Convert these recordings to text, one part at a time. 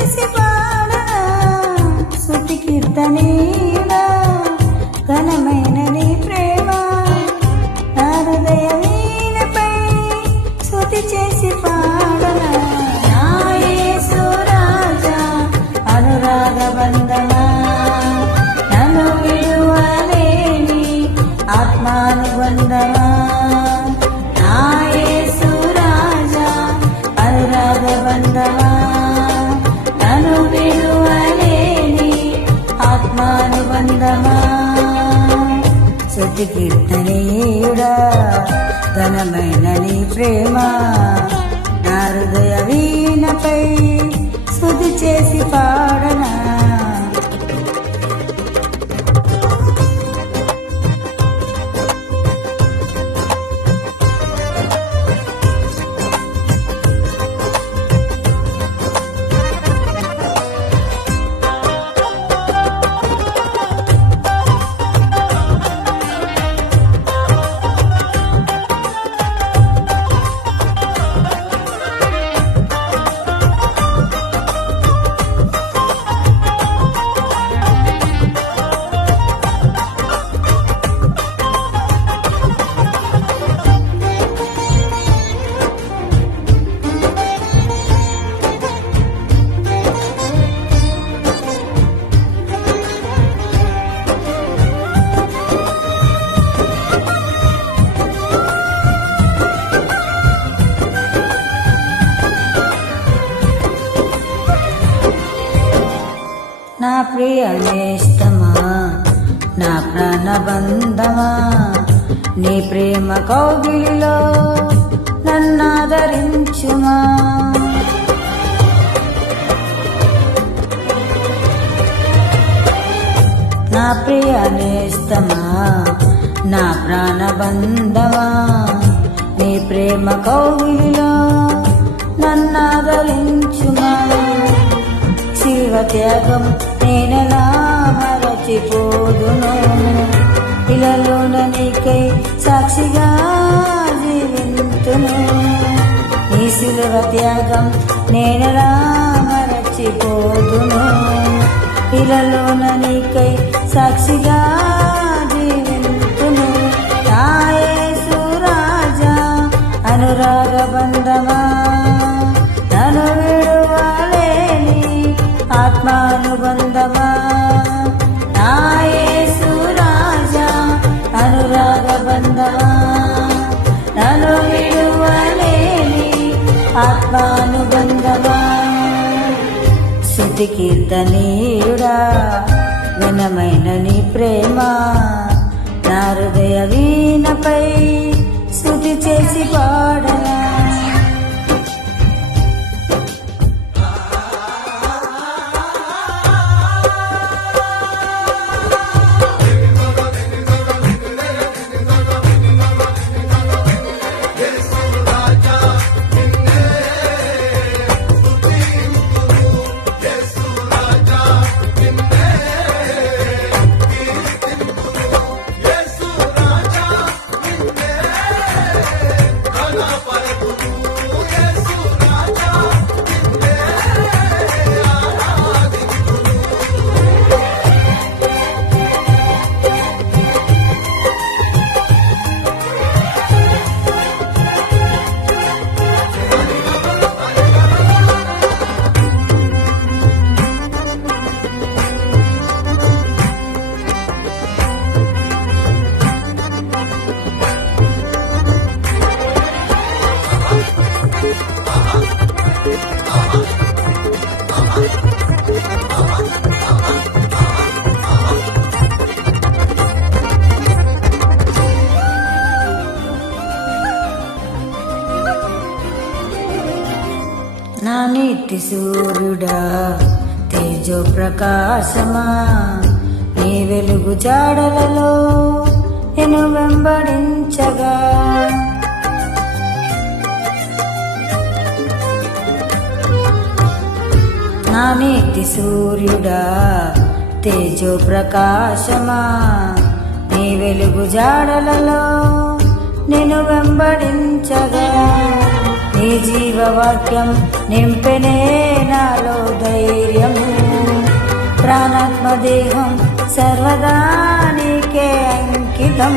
చేసి పాడనా స్తుతి కీర్తనీయుడా ఘనమైన నీ ప్రేమ నా హృదయ వీణపై స్తుతి చేసి పాడనా నా యేసు రాజా అనురాగ బంధమా నన్ను విడువలేని ఆత్మానుబంధమా నా యేసు రాజా అనురాగ బంధమా నన్ను విడువలేని ఆత్మానుబంధమా స్తుతి కీర్తనీయుడా ఘనమైన నీ ప్రేమ నా హృదయ వీణపై స్తుతి చేసి పాడనా నా ప్రియ నేస్తమా నా ప్రాణబంధమా నీ ప్రేమ కౌగిలిలో నన్నాదరించుమా నా ప్రియ నేస్తమా నా ప్రాణబంధమా నీ ప్రేమ కౌగిలిలో నన్నాదరించుమా శివ త్యాగం నేనలా మరచిపోదును ఇలలోన నీకై సాక్షిగా జీవింతును నీ శిలువ త్యాగం నేనలా మరచిపోదును ఇలలోన నీకై సాక్షిగా జీవింతును నా యేసు రాజా అనురాగ బంధమా నన్ను విడువలేని ఆత్మానుబంధమా నా యేసు రాజా అనురాగ బంధమా నన్ను విడువలేని ఆత్మానుబంధమా స్తుతి కీర్తనీయుడా ఘనమైన నీ ప్రేమ నా హృదయ వీణపై స్తుతి చేసి పాడనా నా నీతి సూర్యుడా తేజో ప్రకాశమా నీ వెలుగు జాడలలో నేను వెంబడించగా నా నీతి సూర్యుడా తేజో ప్రకాశమా నీ వెలుగు జాడలలో నేను వెంబడించగా నీ జీవవాక్యం నింపెనే నాలో ధైర్యము. ప్రాణాత్మ దేహం సర్వదా నీకే అంకితం.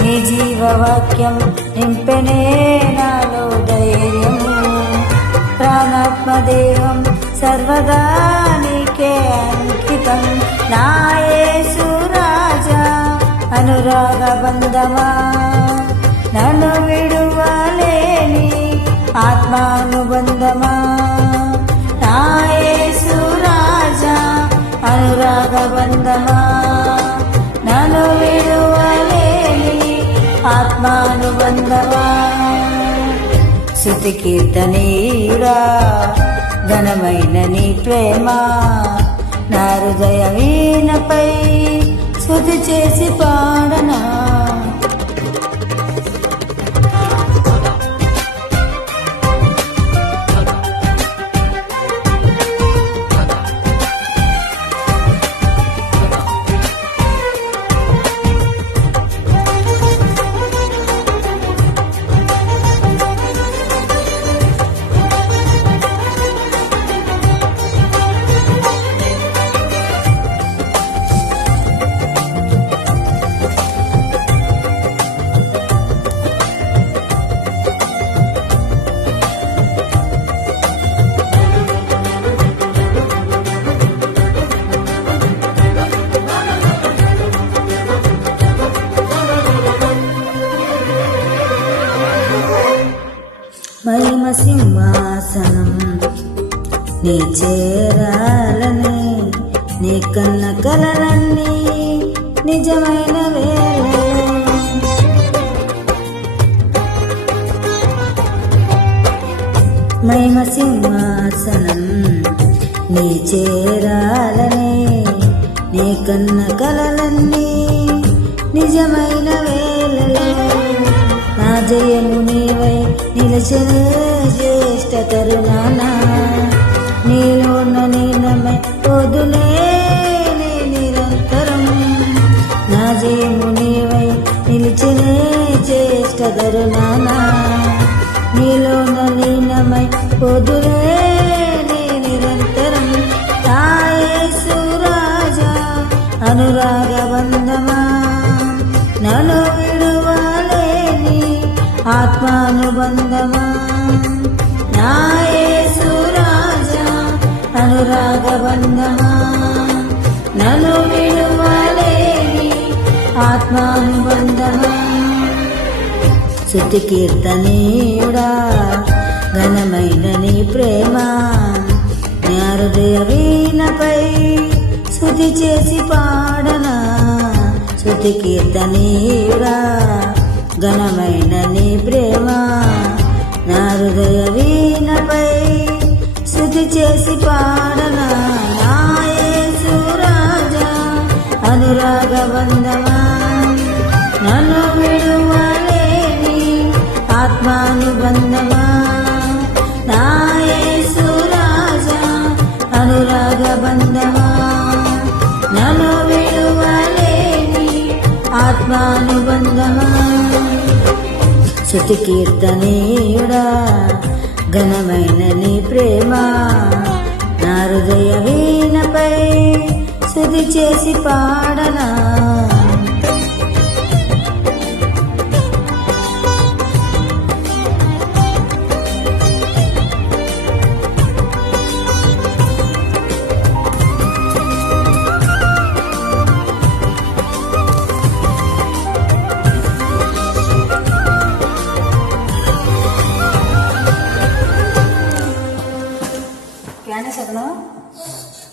నీ జీవవాక్యం నింపెనే నాలో ధైర్యము. ప్రాణాత్మ దేహం సర్వదా నీకే అంకితం. నా యేసు రాజా అనురాగ బంధమా, నన్ను విడువలేని ఆత్మానుబంధమా. నా యేసు రాజా అనురాగ బంధమా, నన్ను విడువలేని ఆత్మానుబంధమా. స్తుతి కీర్తనీయుడా ఘనమైన నీ ప్రేమ, నా హృదయ వీణపై స్తుతి చేసి పాడనా. మహిమ సింహాసనం నీ చేరాలని, నీ కన్న కలలన్నీ నిజమైన వేళ. మహిమ సింహాసనం నీ చేరాలని, నీ కన్న కలలన్నీ నిజమైన వేళలో. నా జయము నీవై నిలిచిన జ్యేష్ఠ తరుణాన, నీలోన నీలమై వదులే నిరంతరం. నా జయము నీవై నిలిచిన జ్యేష్ఠ తరుణాన, నీలోన లీనమై వదులే నిరంతరం. నా యేసు రాజా అనురాగ బంధమా, నన్ను విడువలేని ఆత్మానుబంధమా. నా యేసు రాజా అనురాగ బంధమా, నన్ను విడువలేని ఆత్మానుబంధమా. స్తుతి కీర్తనీయుడా ఘనమైన నీ ప్రేమ, నా హృదయ వీణపై స్తుతి చేసి పాడనా. స్తుతి కీర్తనీయుడా ఘనమైన నీ ప్రేమ, నా హృదయ వీణపై స్తుతి చేసి పాడనా. నా యేసు రాజా అనురాగ బంధమా, నన్ను విడువలేని ఆత్మానుబంధమా. నా యేసు రాజా అనురాగ బంధమా, నన్ను విడువలేని ఆత్మానుబంధమా. స్తుతి కీర్తనీయుడా ఘనమైన నీ ప్రేమ, నా హృదయ వీణపై స్తుతి చేసి పాడనా.